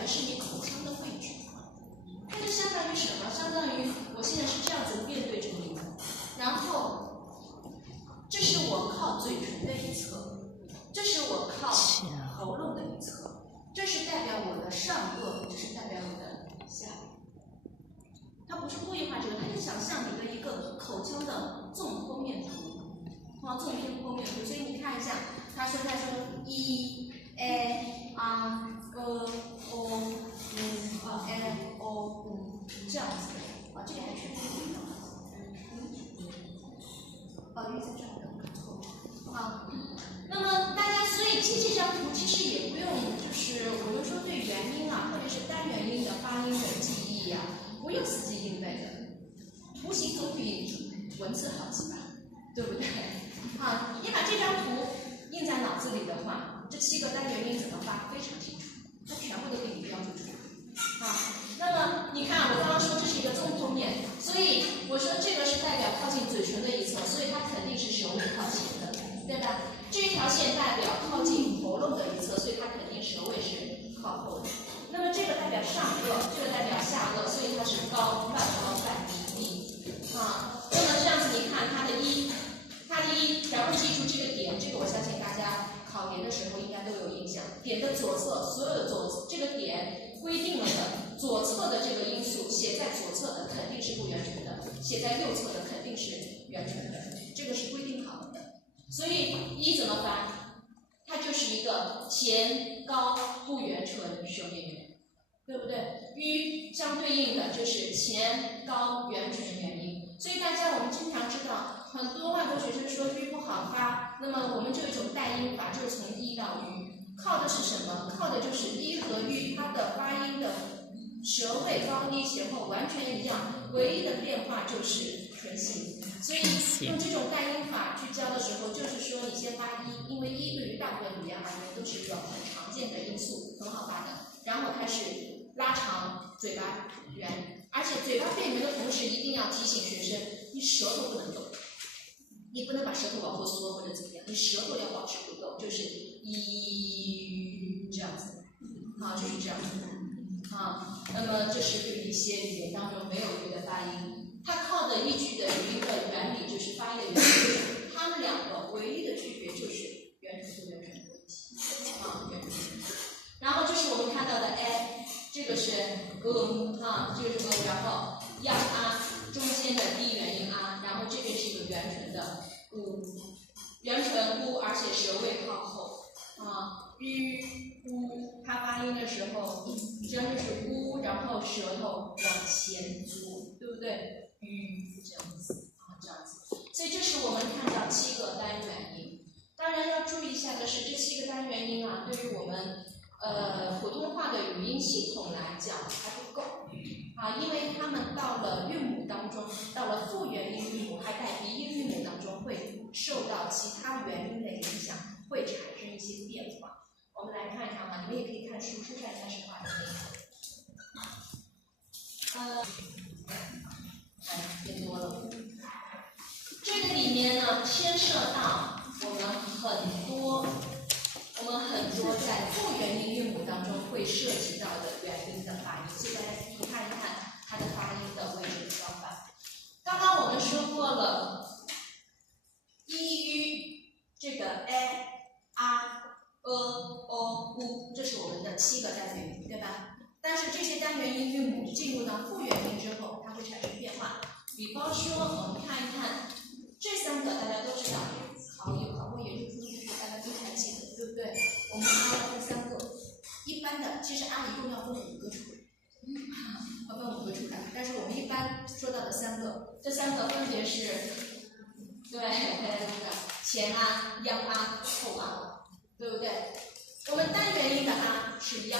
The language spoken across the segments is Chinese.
的是你口腔的味觉，它就相当于什么？相当于我现在是这样子面对着你的，然后这是我靠嘴唇的一侧，这是我靠喉咙的一侧，这是代表我的上颚，这是代表我的下颚。他不是故意画这个，他就想象你的一个口腔的纵剖面图，纵剖面图。所以你看一下，他说一 a 啊 o 这样子啊，这里还缺一呢。玉在这儿的，错。好，那么大家所以记这张图其实也不用，就是我们说对元音啊，或者是单元音的发音的记忆呀、不用死记硬背的，图形总比文字好记吧，对不对？好，你把这张图印在脑子里的话，这7个单元音怎么发非常清楚，它全部都给你标注出来。好，那么你看，我刚刚说这是一个纵剖面，所以我说这个是代表靠近嘴唇的一侧，所以它肯定是舌尾靠前的，对吧？这一条线代表靠近喉咙的一侧，所以它肯定舌尾是靠后的。那么这个代表上颚，这个代表下颚，所以它是高半高半低。啊，那么这样子你看它的一，然后记住这个点，这个我相信大家考研的时候应该都有印象。点的左侧，所有的这个点规定了的左侧的这个因素写在左侧的肯定是不圆唇的，写在右侧的肯定是圆唇的，这个是规定好的。所以一怎么发？它就是一个前高不圆唇舌面圆，对不对？与相对应的就是前高圆唇元音。所以大家我们经常知道，很多外国学生说吁不好发，那么我们就有一种带音法，就是从一到吁，靠的是什么？靠的就是一和吁，它的发音的舌位高低前后完全一样，唯一的变化就是唇形。所以用这种带音法去教的时候，就是说你先发一，因为一对于大部分语言而言都是一个很常见的因素，很好发的。然后开始拉长嘴巴圆，而且嘴巴变圆的同时，一定要提醒学生，你舌头不能动，你不能把舌头往后缩或者怎么样，你舌头要保持不动，就是一这样子，啊，就是这样子，啊，那么这是对于一些语言当中没有韵的发音。它靠的依据的有一个原理，就是发音的原理，它们两个唯一的区别就是圆唇不圆唇的问题，啊，圆唇。然后这是我们看到的 a， 这个是啊，这个是然后央啊，中间的低元音啊，然后这边是一个圆唇的圆唇而且舌位靠后啊，它发音的时候真的是然后舌头往前嘬，对不对？这样子啊，这样子。所以这是我们看到7个单元音。当然要注意一下的是，这7个单元音啊，对于我们普通话的语音系统来讲还不够啊，因为它们到了韵母当中，到了复元音韵母还带鼻音韵母当中，会受到其他元音的影响，会产生一些变化。我们来看一看吧，你们也可以看书，书上应该是画的变多了。这个里面呢，牵涉到我们很多在复元音韵母当中会涉及到的元音的发音，所以大家可以看一看它的发音的位置的方法。刚刚我们说过了，这个 a、o、这是我们的7个单元音，对吧？但是这些单元音韵母进入到复元音之后，它会产生变化。比方说，我们看一看这3个，大家都知道，有考过研究生就是大家都还记得，对不对？我们这3个，一般的其实一共要分5个出来，要分5个出来，但是我们一般说到的3个，这3个分别是，对，前央后对不对？我们单元音的是央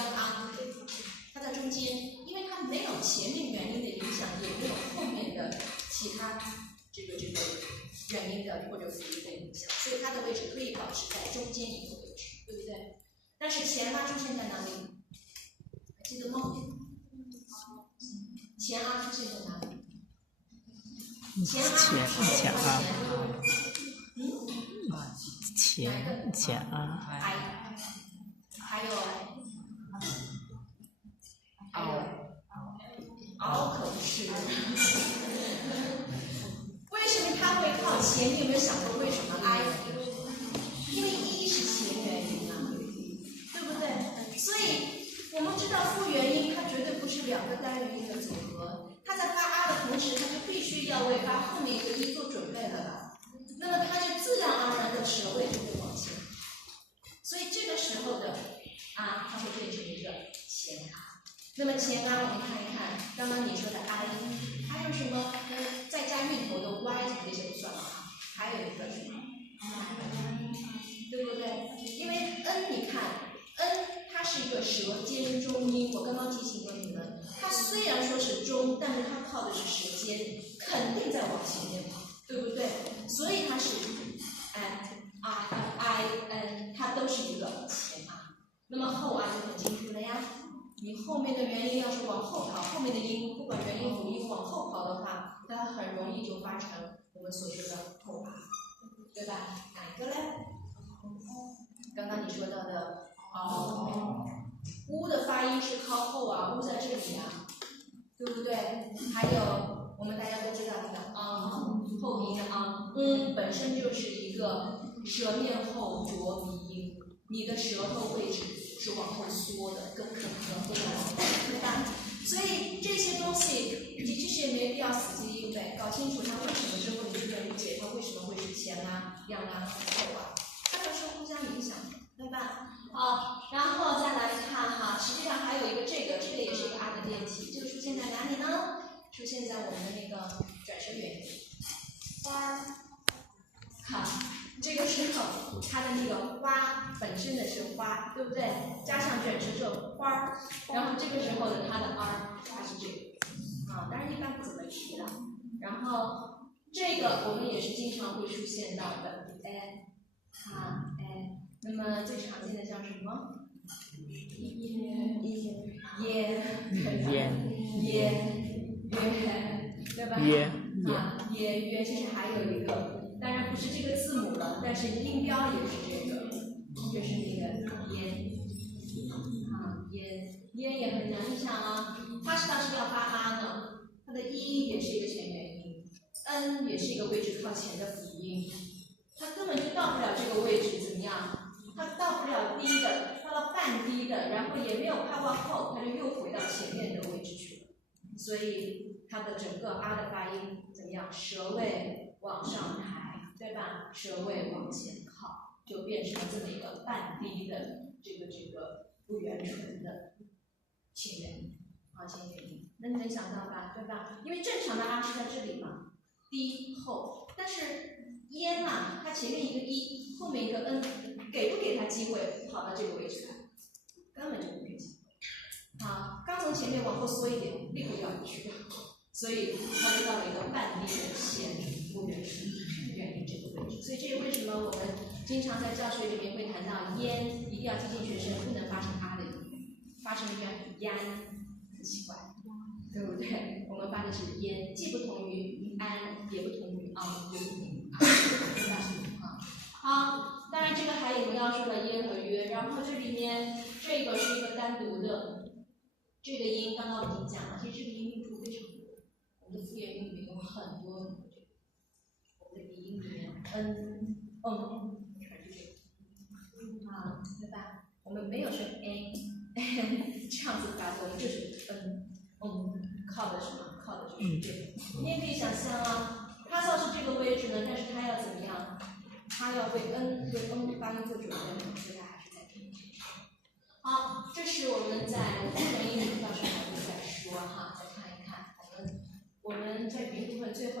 它在中间，因为它没有前面元音的影响，也没有后面的其他这个元音的或者辅音的影响，所以它的位置可以保持在中间一个位置，对不对？但是前出现在哪里？还记得吗？前出现在哪里？前出现在前还有前，你有没有想过为什么 I？ 因为 E 是前元音啊，对不对？所以我们知道复元音它绝对不是两个单元音的组合，它在发 R 的同时，它就必须要为发后面一个 E 做准备了吧？那么它就自然而然的舌位就会往前，所以这个时候的啊，它会变成一个前 R。那么前 R 我们看一看，刚刚你说的 I， 还有什么？再加韵头的 Y 这些不算了啊，还有一个什么？对不对？因为 N 你看 N 它是一个舌尖中音，我刚刚提醒过你们，它虽然说是中，但是它靠的是舌尖，肯定在往前面跑，对不对？所以它是 I N 它都是一个前 R， 那么后 R 就很清楚了呀。你后面的元音要是往后跑，后面的音不管元音辅音往后跑的话，它很容易就发成我们所说的后 R， 对吧？哪一个嘞？刚刚你说到的乌的发音是靠后啊，乌在这里啊，对不对？还有我们大家都知道的后音的本身就是一个舌面后浊鼻音，你的舌头位置是往后缩的，跟可能不一样，对吧？所以这些东西你其实也没必要死记硬背，搞清楚它为什么之后，你就能理解它为什么会是前啊、样啊、后啊，它们是互相影响的，对吧？好，然后再来看哈，实际上还有一个这个也是一个 R 的变体，这个出现在哪里呢？出现在我们的那个转舌元音花儿，好，这个时候它的那个花本身的是花，对不对？加上卷舌之后花儿，然后这个时候的它的 R 它是这个啊，当然一般不怎么提了。然后这个我们也是经常会出现到的那么最常见的叫什么？对吧？约，其实还有一个，当然不是这个字母了，但是音标也是这个，就是那个烟也很难想啊。它是当时要发啊呢，它的一也是一个前元音 ，n 也是一个位置靠前的辅音，它根本就到不了这个位置，怎么样？它到不了低的，到了半低的，然后也没有快往后，它就又回到前面的位置去了。所以它的整个 R 的发音怎么样？舌位往上抬，对吧？舌位往前靠，就变成这么一个半低的这个不圆唇的前元音前元音。那你能想到吧？对吧？因为正常的 R 是在这里嘛，低后，但是烟嘛，它前面一个一，后面一个 n， 给不给他机会跑到这个位置来？根本就不给机会。刚从前面往后缩一点，立刻就要回去了，所以它就到了一个半低的前不圆唇元音这个位置。所以这是为什么我们经常在教学里面会谈到烟一定要接近全身，不能发成 R 的音，发成一个烟，很奇怪，对不对？我们发的是烟，既不同于安，也不同于也不同于对吧？好，当然这个还有我们要说的耶和约，然后这里面这个是一个单独的这个音，刚刚我们已经讲了，其实这个音韵处非常多，我们的复元音里面有很多我们的鼻音里面全是这个对吧？我们没有说 这样子发，我们就是靠的什么？靠的就是这个。你也可以想象啊，它要是这个位置呢，但是它要怎么样？它要为 n 发音做准备，所以它还是在这里。好，这是我们在复元音里到时候还会再说哈，再看一看。我们在语音部分最后要。